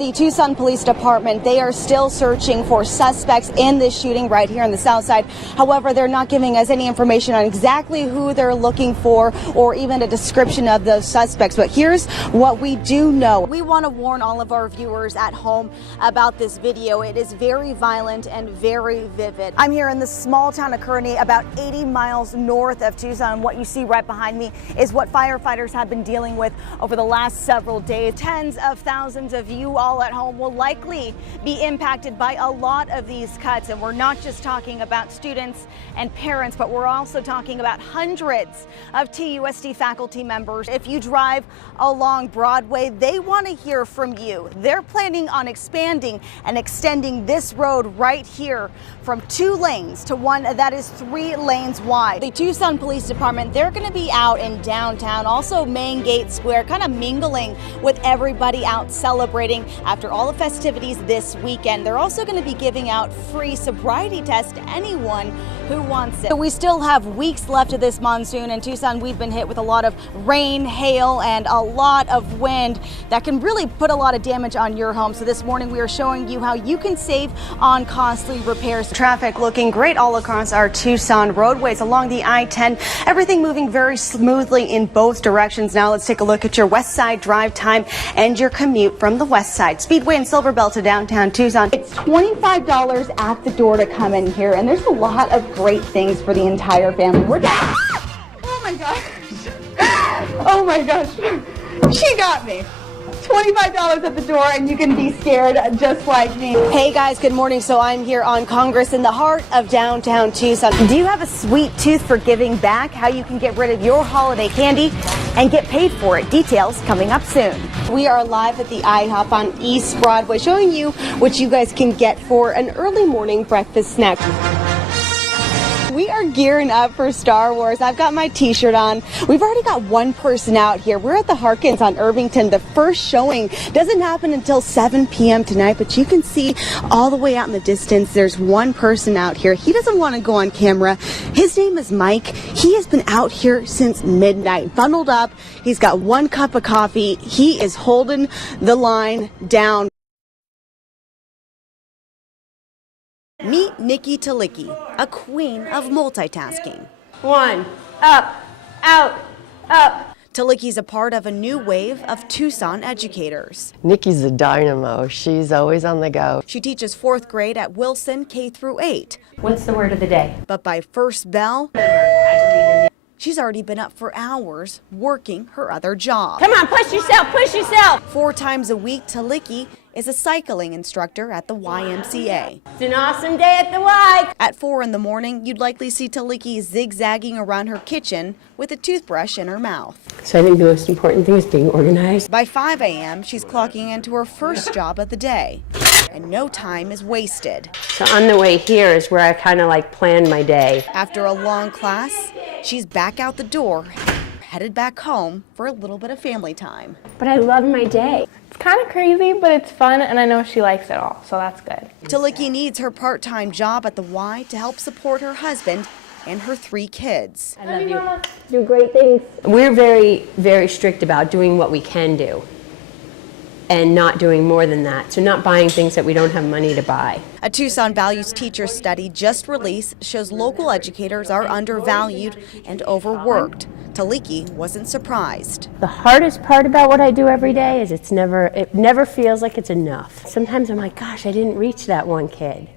The Tucson Police Department, they are still searching for suspects in this shooting right here on the south side. However, they're not giving us any information on exactly who they're looking for or even a description of those suspects. But here's what we do know. We want to warn all of our viewers at home about this video. It is very violent and very vivid. I'm here in the small town of Kearney, about 80 miles north of Tucson. What you see right behind me is what firefighters have been dealing with over the last several days. Tens of thousands of you all at home will likely be impacted by a lot of these cuts. And we're not just talking about students and parents, but we're also talking about hundreds of TUSD faculty members. If you drive along Broadway, they want to hear from you. They're planning on expanding and extending this road right here from 2 lanes to one that is 3 lanes wide. The Tucson Police Department, they're going to be out in downtown, also Main Gate Square, kind of mingling with everybody out celebrating after all the festivities this weekend. They're also going to be giving out free sobriety tests to anyone who wants it. So we still have weeks left of this monsoon. In Tucson, we've been hit with a lot of rain, hail, and a lot of wind that can really put a lot of damage on your home. So this morning we are showing you how you can save on costly repairs. Traffic looking great all across our Tucson roadways along the I-10. Everything moving very smoothly in both directions. Now let's take a look at your west side drive time and your commute from the west side. Speedway and Silver Bell to downtown Tucson. It's $25 at the door to come in here, and there's a lot of great things for the entire family. Oh my gosh. Oh my gosh. She got me. $25 at the door, and you can be scared just like me. Hey guys, good morning. So I'm here on Congress in the heart of downtown Tucson. Do you have a sweet tooth for giving back? How you can get rid of your holiday candy and get paid for it. Details coming up soon. We are live at the IHOP on East Broadway, showing you what you guys can get for an early morning breakfast snack. We are gearing up for Star Wars. I've got my t-shirt on. We've already got one person out here. We're at the Harkins on Irvington. The first showing doesn't happen until 7 p.m. tonight, but you can see all the way out in the distance, there's one person out here. He doesn't want to go on camera. His name is Mike. He has been out here since midnight, bundled up. He's got 1 cup of coffee. He is holding the line down. Meet Nikki Talicki, a queen of multitasking. 1, up, out, up. Talicki's a part of a new wave of Tucson educators. Nikki's a dynamo. She's always on the go. She teaches 4th grade at Wilson K-8. What's the word of the day? But by first bell, she's already been up for hours working her other job. Come on, push yourself, push yourself. 4 times a week, Talicki is a cycling instructor at the YMCA. It's an awesome day at the Y. At 4 in the morning, you'd likely see Talicki zigzagging around her kitchen with a toothbrush in her mouth. So I think the most important thing is being organized. By 5 a.m., she's clocking into her first job of the day, and no time is wasted. So on the way here is where I kind of like plan my day. After a long class, she's back out the door, headed back home for a little bit of family time. But I love my day. It's kind of crazy, but it's fun, and I know she likes it all, so that's good. Talicki needs her part-time job at the Y to help support her husband and her 3 kids. I love you. Mama. Do great things. We're very, very strict about doing what we can do and not doing more than that. So not buying things that we don't have money to buy. A Tucson Values Teacher study just released shows local educators are undervalued and overworked. Talicki wasn't surprised. The hardest part about what I do every day is it never feels like it's enough. Sometimes I'm like, gosh, I didn't reach that one kid.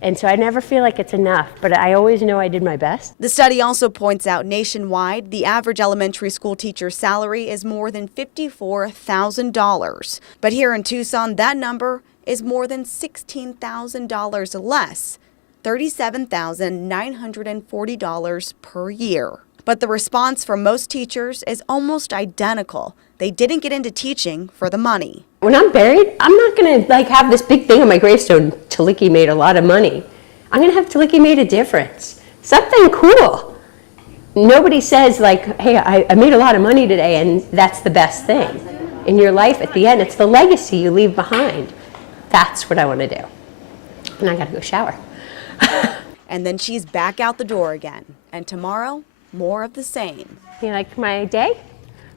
And so I never feel like it's enough, but I always know I did my best. The study also points out nationwide, the average elementary school teacher's salary is more than $54,000. But here in Tucson, that number is more than $16,000 less, $37,940 per year. But the response from most teachers is almost identical. They didn't get into teaching for the money. When I'm buried, I'm not going to have this big thing on my gravestone, Talicki made a lot of money. I'm going to have Talicki made a difference. Something cool. Nobody says hey, I made a lot of money today and that's the best thing. In your life, at the end, it's the legacy you leave behind. That's what I want to do. And I got to go shower. And then she's back out the door again. And tomorrow, more of the same. You like my day?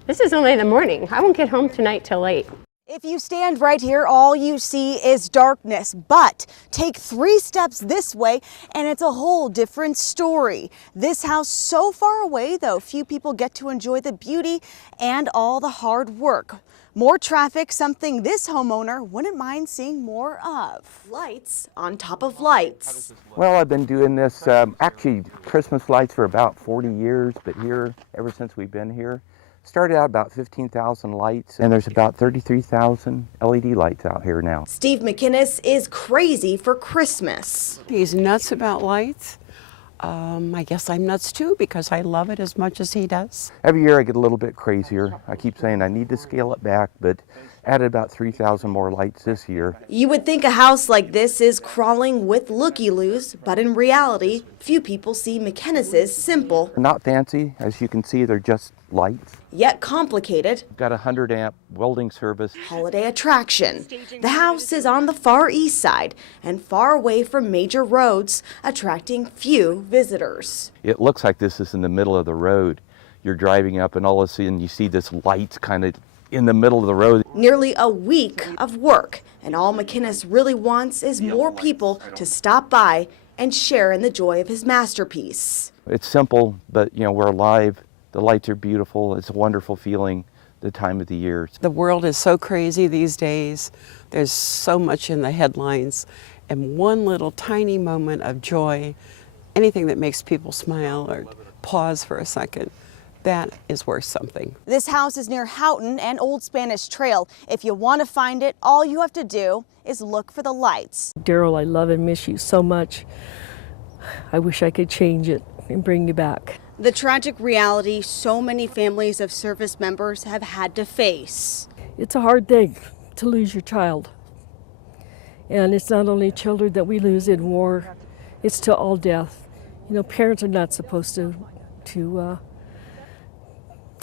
This is only the morning. I won't get home tonight till late. If you stand right here, all you see is darkness, but take 3 steps this way and it's a whole different story. This house so far away, though, few people get to enjoy the beauty and all the hard work. More traffic, something this homeowner wouldn't mind seeing more of. Lights on top of lights. Well, I've been doing this, actually Christmas lights for about 40 years, but here, ever since we've been here, started out about 15,000 lights, and there's about 33,000 LED lights out here now. Steve McInnes is crazy for Christmas. He's nuts about lights. I guess I'm nuts too because I love it as much as he does. Every year I get a little bit crazier. I keep saying I need to scale it back, but added about 3,000 more lights this year. You would think a house like this is crawling with looky-loos, but in reality, few people see McInnes' simple. They're not fancy. As you can see, they're just lights. Yet complicated. Got a 100 amp welding service. Holiday attraction. The house is on the far east side and far away from major roads, attracting few visitors. It looks like this is in the middle of the road. You're driving up and all of a sudden you see this lights kind of in the middle of the road. Nearly a week of work, and all McInnes really wants is more people to stop by and share in the joy of his masterpiece. It's simple, but you know, we're alive. The lights are beautiful. It's a wonderful feeling the time of the year. The world is so crazy these days. There's so much in the headlines, and one little tiny moment of joy, anything that makes people smile or pause for a second, that is worth something. This house is near Houghton and Old Spanish Trail. If you want to find it, all you have to do is look for the lights. Daryl, I love and miss you so much. I wish I could change it and bring you back. The tragic reality so many families of service members have had to face. It's a hard thing to lose your child. And it's not only children that we lose in war, it's to all death. You know, parents are not supposed to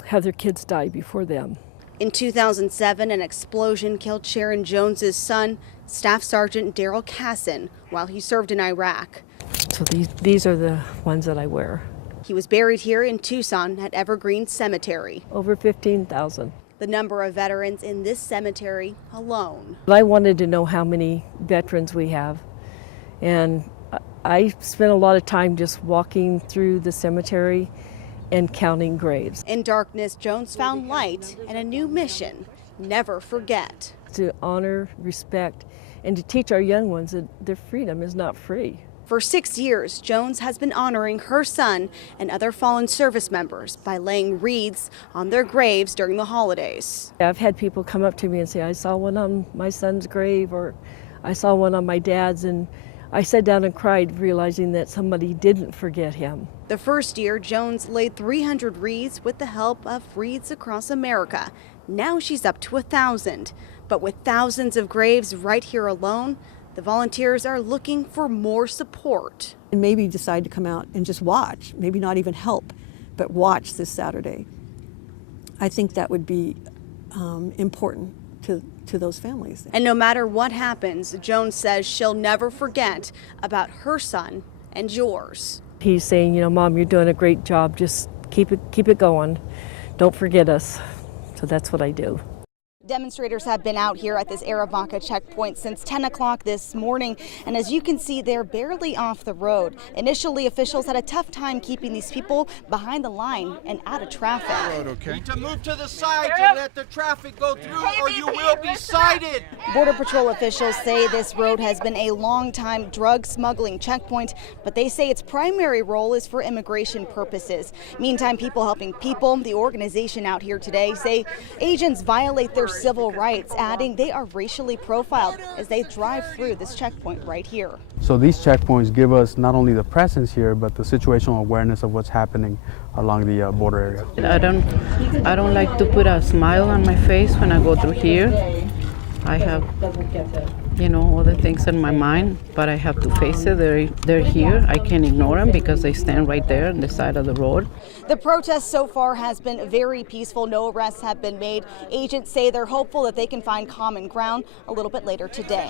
have their kids die before them. In 2007, an explosion killed Sharon Jones's son, Staff Sergeant Daryl Casson, while he served in Iraq. So these are the ones that I wear. He was buried here in Tucson at Evergreen Cemetery. Over 15,000. The number of veterans in this cemetery alone. I wanted to know how many veterans we have, and I spent a lot of time just walking through the cemetery and counting graves. In darkness, Jones found light and a new mission: never forget. To honor, respect, and to teach our young ones that their freedom is not free. For 6 years, Jones has been honoring her son and other fallen service members by laying wreaths on their graves during the holidays. I've had people come up to me and say, I saw one on my son's grave, or I saw one on my dad's, and I sat down and cried, realizing that somebody didn't forget him. The first year, Jones laid 300 wreaths with the help of Wreaths Across America. Now she's up to 1,000. But with thousands of graves right here alone, the volunteers are looking for more support. And maybe decide to come out and just watch, maybe not even help, but watch this Saturday. I think that would be important to those families. And no matter what happens, Jones says she'll never forget about her son and yours. He's saying, you know, Mom, you're doing a great job. Just keep it going. Don't forget us. So that's what I do. Demonstrators have been out here at this Arivaca checkpoint since 10 o'clock this morning, and as you can see, they're barely off the road. Initially, officials had a tough time keeping these people behind the line and out of traffic. You need to move to the side to let the traffic go through, or you will be cited. Border Patrol officials say this road has been a long-time drug smuggling checkpoint, but they say its primary role is for immigration purposes. Meantime, People Helping People, the organization out here today, say agents violate their civil rights, adding they are racially profiled as they drive through this checkpoint right here. So these checkpoints give us not only the presence here, but the situational awareness of what's happening along the border area. I don't like to put a smile on my face when I go through here. I have, you know, other things in my mind, but I have to face it. They're here. I can't ignore them because they stand right there on the side of the road. The protest so far has been very peaceful. No arrests have been made. Agents say they're hopeful that they can find common ground a little bit later today.